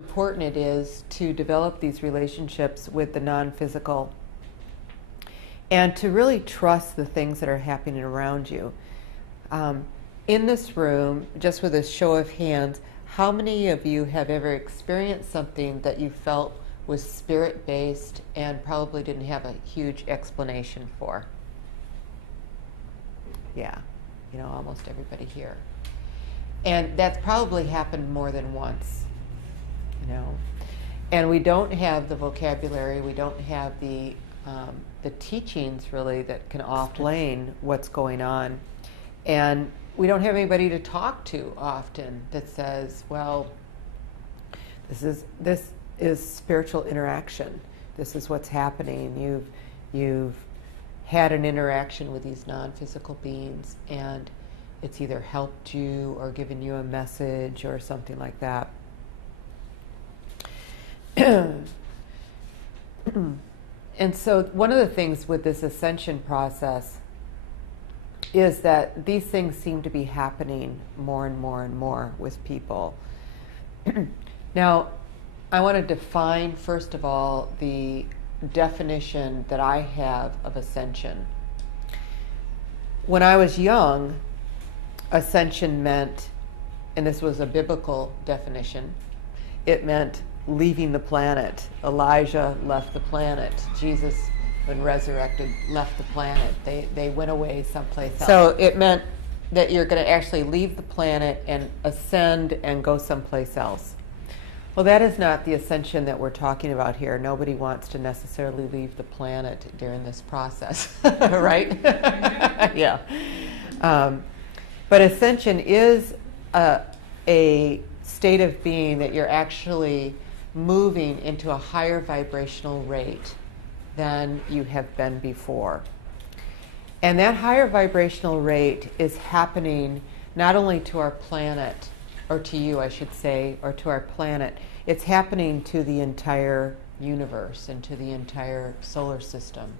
Important it is to develop these relationships with the non-physical and to really trust the things that are happening around you. In this room, just with a show of hands, how many of you have ever experienced something that you felt was spirit-based and probably didn't have a huge explanation for? Yeah, you know, almost everybody here. And that's probably happened more than once, you know. And we don't have the vocabulary, we don't have the teachings really that can explain what's going on. And we don't have anybody to talk to often that says, well, this is spiritual interaction. This is what's happening. You've had an interaction with these non-physical beings, and it's either helped you or given you a message or something like that. And so one of the things with this ascension process is that these things seem to be happening more and more and more with people. Now, I want to define, first of all, the definition that I have of ascension. When I was young, ascension meant, and this was a biblical definition, it meant leaving the planet. Elijah left the planet. Jesus, when resurrected, left the planet. They went away someplace else. So it meant that you're going to actually leave the planet and ascend and go someplace else. Well, that is not the ascension that we're talking about here. Nobody wants to necessarily leave the planet during this process, right? Yeah. But ascension is a state of being that you're actually moving into a higher vibrational rate than you have been before. And that higher vibrational rate is happening not only to our planet, or to you, I should say, or to our planet, it's happening to the entire universe and to the entire solar system.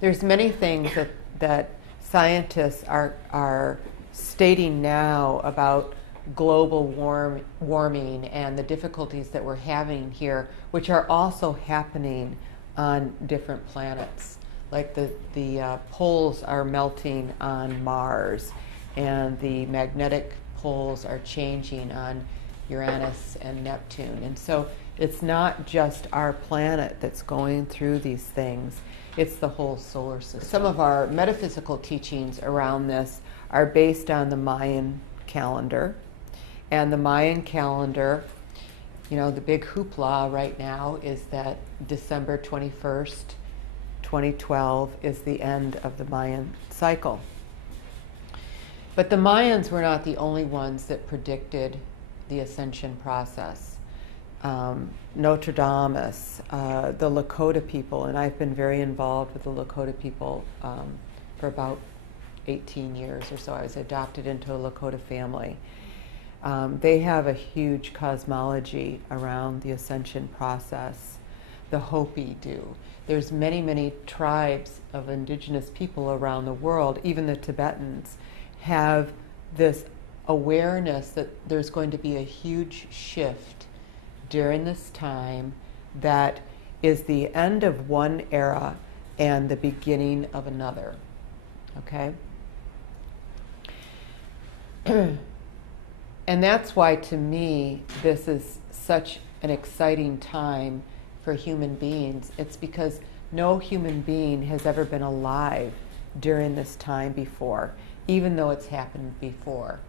There's many things that scientists are stating now about global warming and the difficulties that we're having here, which are also happening on different planets. Like the poles are melting on Mars, and the magnetic poles are changing on Uranus and Neptune. And so it's not just our planet that's going through these things, it's the whole solar system. Some of our metaphysical teachings around this are based on the Mayan calendar. And the Mayan calendar, you know, the big hoopla right now is that December 21st, 2012 is the end of the Mayan cycle. But the Mayans were not the only ones that predicted the ascension process. Nostradamus, the Lakota people, and I've been very involved with the Lakota people for about 18 years or so. I was adopted into a Lakota family. They have a huge cosmology around the ascension process. The Hopi do. There's many, many tribes of indigenous people around the world, even the Tibetans, have this awareness that there's going to be a huge shift during this time that is the end of one era and the beginning of another. Okay? And that's why, to me, this is such an exciting time for human beings. It's because no human being has ever been alive during this time before, even though it's happened before.